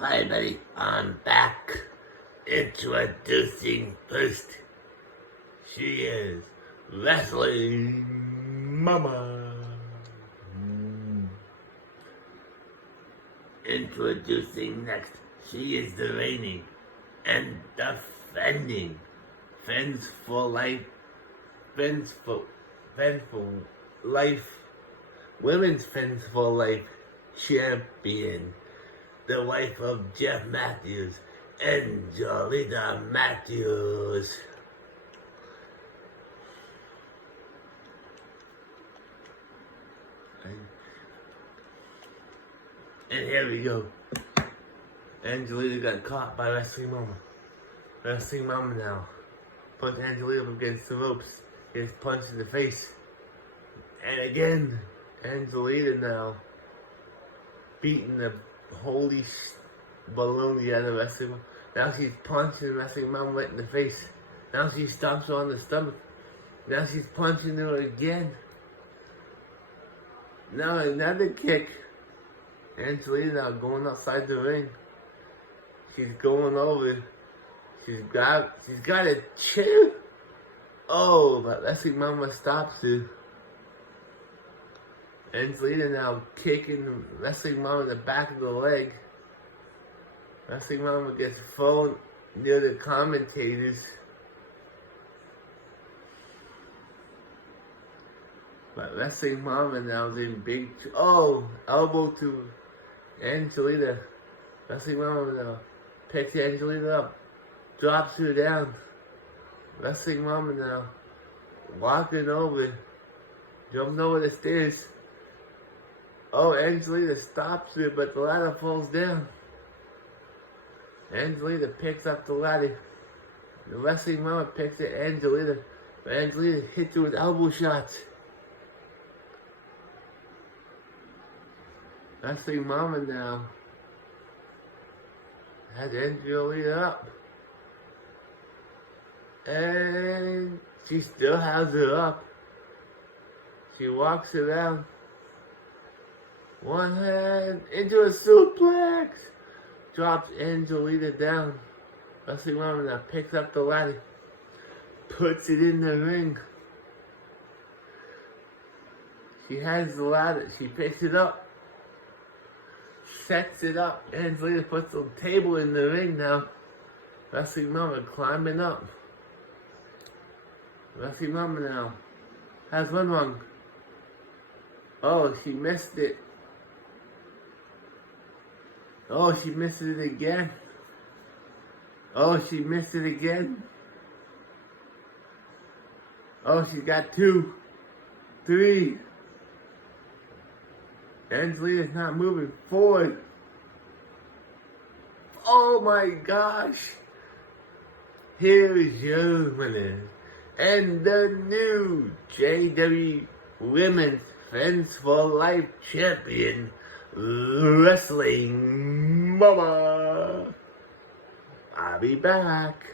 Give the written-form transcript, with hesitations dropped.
Hi everybody, I'm back. Introducing first, she is Wrestling Mama. Introducing next, she is the reigning and defending Friends for Life, Friends for Life, Women's Friends for Life champion. The wife of Jeff Matthews, Angelina Matthews. And here we go. Angelina got caught by Wrestling Mama. Wrestling Mama now puts Angelina up against the ropes. Gets punched in the face. And again, Angelina now beating the holy baloney out of Wrestling Mama. Now she's punching Wrestling Mama right in the face. Now she stomps her on the stomach. Now she's punching her again. Now another kick. Angelina now going outside the ring. She's going over. She's got a chair. Oh, but Wrestling Mama stops her. Angelina now kicking Wrestling Mama in the back of the leg. Wrestling Mama gets thrown near the commentators. But Wrestling Mama now is in big... elbow to Angelina. Wrestling Mama now picks Angelina up. Drops her down. Wrestling Mama now walking over. Jumping over the stairs. Oh, Angelina stops her, but the ladder falls down. Angelina picks up the ladder. The Wrestling Mama picks at Angelina, but Angelina hits her with elbow shots. Wrestling Mama now has Angelina up. And she still has her up. She walks around. One hand into a suplex. Drops Angelina down. Wrestling Mama now picks up the ladder. Puts it in the ring. She has the ladder. She picks it up. Sets it up. Angelina puts the table in the ring now. Wrestling Mama climbing up. Wrestling Mama now has one wrong. Oh, she missed it. Oh, she missed it again. Oh, she missed it again. Oh, she got 2, 3. Angelina's not moving forward. Oh my gosh. Here is your winner and the new JWE Women's Friends for Life champion, Wrestling Mama. I'll be back.